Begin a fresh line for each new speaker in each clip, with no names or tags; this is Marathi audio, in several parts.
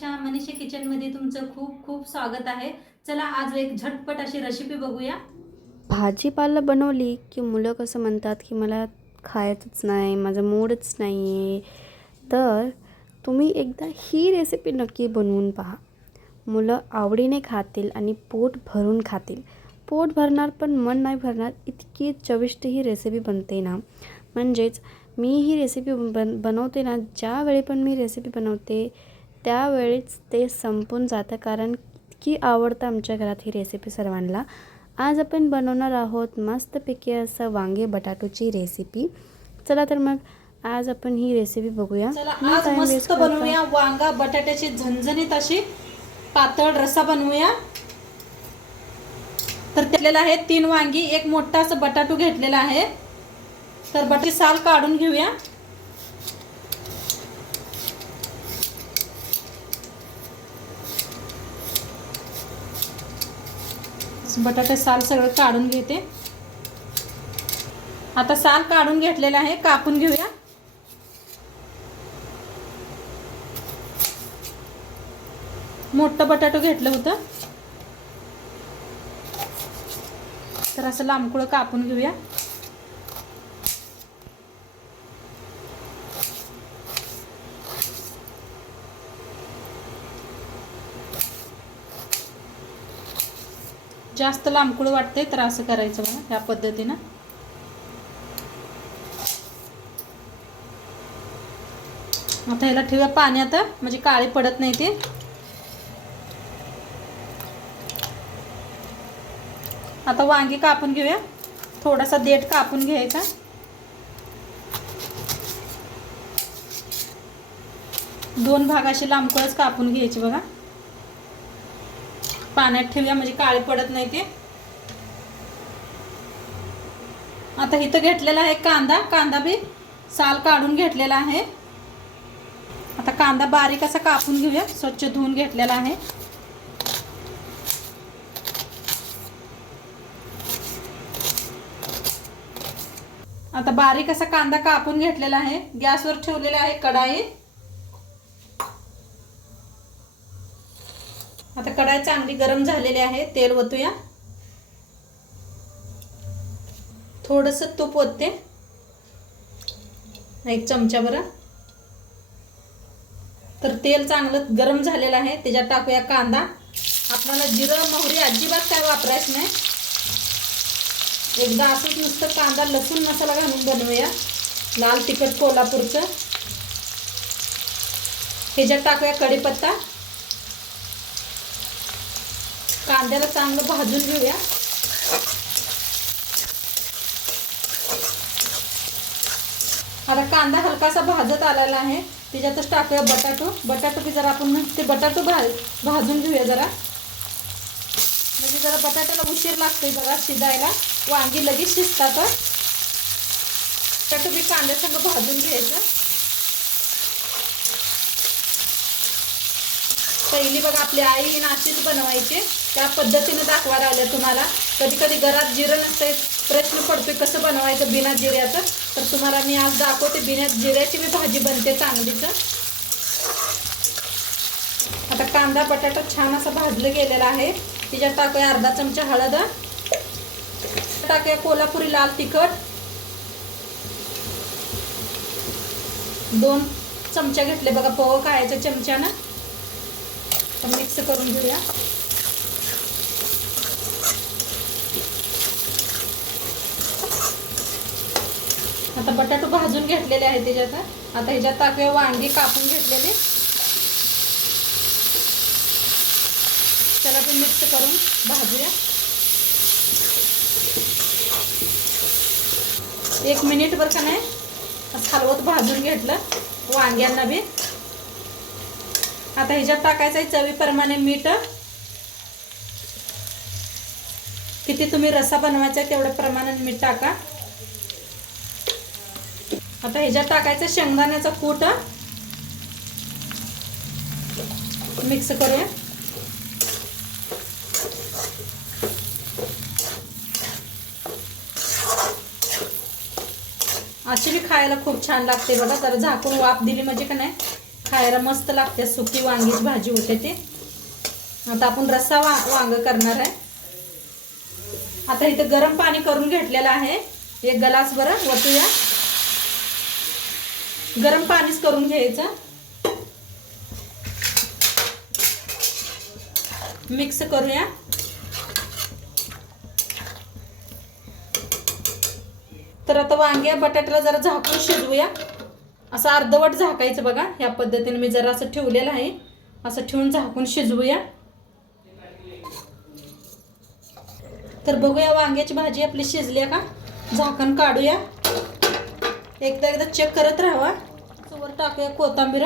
फॅमिलीमध्ये तुमचं खूप खूप स्वागत आहे. चला आज एक झटपट अशी रेसिपी बघूया.
भाजीपाला बनवली की मुलं कसं म्हणतात की मला खायचंच नाही माझा मूडच नाही आहे तर तुम्ही एकदा ही रेसिपी नक्की बनवून पहा. मुलं आवडीने खातील आणि पोट भरून खातील. पोट भरणार पण मन नाही भरणार इतकी चविष्ट ही रेसिपी बनते ना. म्हणजेच मी ही रेसिपी बन बनवते ना ज्यावेळी पण मी रेसिपी बनवते त्यावेळीच ते संपून जातं. कारण इतकी आवडतं आमच्या घरात ही रेसिपी सर्वांना. आज आपण बनवणार आहोत मस्तपैकी असं वांगे बटाटोची रेसिपी चला तर मग आज आपण ही रेसिपी बघूया.
आज मस्त बनवूया वांगा बटाट्याची झणझणीत अशी पातळ रसा बनवूया. तर त्यातलेला आहे तीन वांगी एक मोठा असं बटाटू घेतलेला आहे. तर बटाटी साल काढून घेऊया. बटाटे साल सगळं काढून घेते. आता साल काढून घेतलेला आहे कापून घेऊया. मोठं बटाटो घेतलं होतं. तर असं लांबकुळं कापून घेऊया. जास्त लांबकुळ वाटते तर असं करायचं बघा ह्या पद्धतीनं. आता ह्याला ठेवूया पाण्यात म्हणजे काळे पडत नाही ते. आता वांगी कापून घेऊया. थोडासा देठ कापून घ्यायचा. दोन भागाशी लांबकुळच लांबकळच कापून घ्यायची बघा. पाण्यात ठेवूया म्हणजे काळे पडत नाही ते. आता इथं घेतलेला आहे कांदा. कांदा बी साल काढून घेतलेला आहे. आता कांदा बारीक असा कापून घेऊया. स्वच्छ धुवून घेतलेला आहे. आता बारीक असा कांदा कापून घेतलेला आहे. गॅसवर ठेवलेला आहे कढाई. कढाई चांगली गरम झालेली आहे तेल ओतूया. थोडस तूप ओतते. एक चमचा बरं. तर तेल चांगलं गरम झालेलं आहे त्याच्यात टाकूया कांदा. आपल्याला जिरं मोहरी अजिबात काय वापरायचं नाही. एकदा असंच नुसतं कांदा लसूण मसाला घालून बनवूया. लाल तिखट कोल्हापूरचं. ह्याच्यात टाकूया कढीपत्ता. कांद्याला चांगलं भाजून घेऊया. आता कांदा हलकासा भाजत आलेला आहे. त्याच्यातच टाकूया बटाटो. बटाटो की जरा आपण ते बटाटो भा भाजून घेऊया जरा. म्हणजे जरा बटाट्याला उशीर लागतोय जरा शिजायला. वांगी लगेच शिजतात. बटाटो बी कांद्यासंग भाजून घ्यायचं. पहिली बघा आपली आई ही नाशीच बनवायची. त्या पद्धतीने दाखवायला आलं तुम्हाला. कधी कधी घरात जिरं नसतंय प्रश्न पडतोय कसं बनवायचं बिना जिऱ्याचं? तर तुम्हाला मी आज दाखवते बिना जिऱ्याची मी भाजी बनते चांगलीच. आता कांदा बटाटा छान असा भाजलं गेलेला आहे. तिच्यात टाकूया अर्धा चमचा हळद. टाकूया कोल्हापुरी लाल तिखट. दोन चमचा घेतले बघा पोहं खायच्या चमच्यानं. मिक्स करून घेऊया. आता बटाटो भाजून घेतलेले आहेत त्याच्यात. आता ह्याच्यात टाकूया वांगी कापून घेतलेले. त्याला पण मिक्स करून भाजूया. एक मिनिटभर का नाही. हलवत भाजून घेतलं. वांग्यांना बी. आता ह्याच्यात टाकायचं आहे चवीप्रमाणे मीठ. किती तुम्ही रसा बनवायचा आहे तेवढ्या प्रमाणात मीठ टाका. आता ह्याच्यात टाकायचं शेंगदाण्याचं कूट. मिक्स करूया अशी बी खायला खूप छान लागते बघा तर झाकून वाफ दिली म्हणजे का नाही. खायला मस्त लागते सुकी वांगीची भाजी होते ती. आता आपण रस्सा वा वांग करणार आहे. आता इथं गरम पाणी करून घेतलेलं आहे. एक गलास बरं वतूया. गरम पाणीच करून घ्यायचं. मिक्स करूया. तर आता वांग्या बटाट्याला जरा झाकून शिजवूया. असं अर्धवट झाकायचं बघा ह्या पद्धतीने मी जरा असं ठेवलेलं आहे. असं ठेवून झाकून शिजवूया. तर बघूया वांग्याची भाजी आपली शिजली का? झाकण काढूया. एकदा एकदा चेक करत राहावा. वर टाकूया कोथांबीर.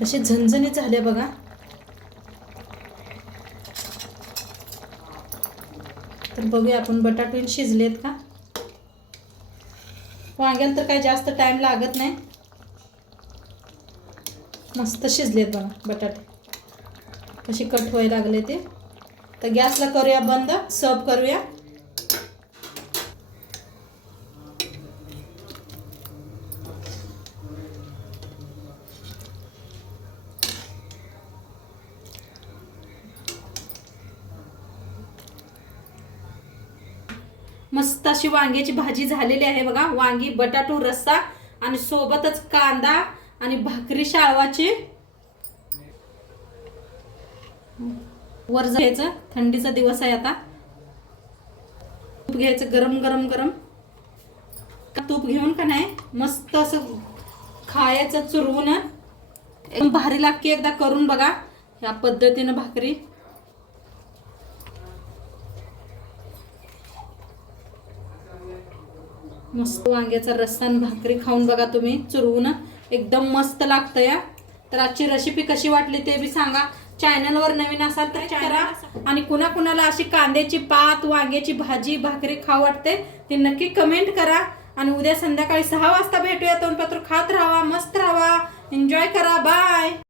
कशी झणझणीत झाले बघा. तर बघूया आपण बटाटे शिजलेत का? वांग्याला तर काही जास्त टाइम लागत नाही. मस्त शिजलेत बघा बटाटे. कशी कट व्हायला लागले ते. तर गॅसला करूया बंद सर्व करूया. मस्त अशी वांग्याची भाजी झालेली आहे बघा. वांगी बटाटो रस्सा आणि सोबतच कांदा आणि भाकरी शाळवाची. वर घ्यायचं थंडीचा दिवस आहे आता. तूप घ्यायचं गरम गरम गरम. तूप घेऊन का नाही? मस्त असं खायचं चुरवून. एकदम भारी लागते एकदा करून बघा. ह्या पद्धतीनं भाकरी. मस्त वांग्याचा रस्सा आणि भाकरी खाऊन बघा तुम्ही चुरवून. एकदम मस्त लागतं या. तर आजची रेसिपी कशी वाटली ते बी सांगा. चॅनलवर नवीन असाल तर करा. आणि कुणा कुणाला अशी कांद्याची पात वांग्याची भाजी भाकरी खाऊ वाटते ती नक्की कमेंट करा. आणि उद्या संध्याकाळी सहा वाजता भेटूया. तोंडपत्र खात राहा मस्त राहा. एन्जॉय करा. बाय